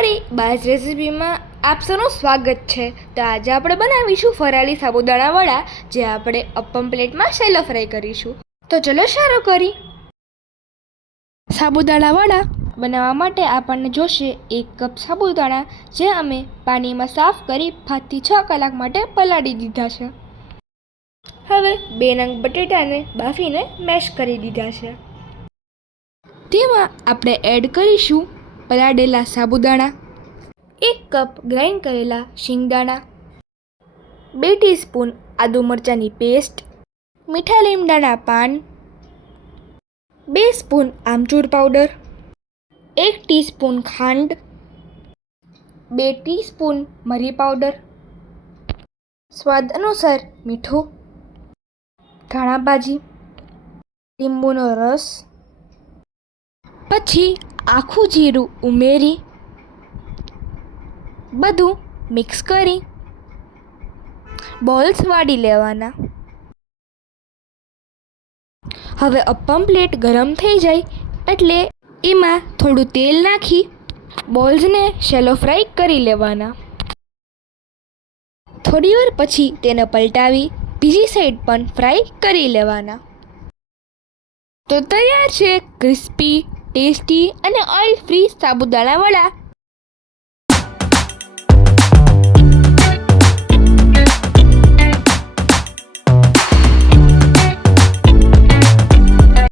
ફરી બાજ રેસિપીમાં આપ સૌનું સ્વાગત છે. તો આજે આપણે બનાવીશું ફરાળી સાબુદાણા વડા, જે આપણે અપ્પમ પ્લેટમાં શેલો ફ્રાય કરીશું. તો ચલો શરૂ કરી. સાબુદાણા વડા બનાવવા માટે આપણને જોશે 1 કપ સાબુદાણા, જે અમે પાણીમાં સાફ કરી 5 થી 6 કલાક માટે પલાળી દીધા છે. હવે 2 નંગ બટેટાને બાફીને મેશ કરી દીધા છે. તેમાં આપણે એડ કરીશું પલાળેલા સાબુદાણા, 1 કપ ગ્રાઇન્ડ કરેલા શિંગદાણા, 2 ટીસ્પૂન આદુ મરચાંની પેસ્ટ, મીઠા લીમડાના પાન, 2 સ્પૂન આમચૂર પાવડર, 1 ટીસ્પૂન ખાંડ, 2 ટીસ્પૂન મરી પાવડર, સ્વાદ અનુસાર મીઠું, ધાણા ભાજી, લીંબુનો રસ. પછી આખું જીરું ઉમેરી બધું મિક્સ કરી બોલ્સ વાળી લેવાના. હવે અપ્પમ પ્લેટ ગરમ થઈ જાય એટલે એમાં થોડું તેલ નાખી બોલ્સને શેલો ફ્રાય કરી લેવાના. થોડી વાર પછી તેને પલટાવી બીજી સાઈડ પણ ફ્રાય કરી લેવાના. તો તૈયાર છે ક્રિસ્પી, ટેસ્ટી અને ઓઇલ ફ્રી સાબુદાણા વડા.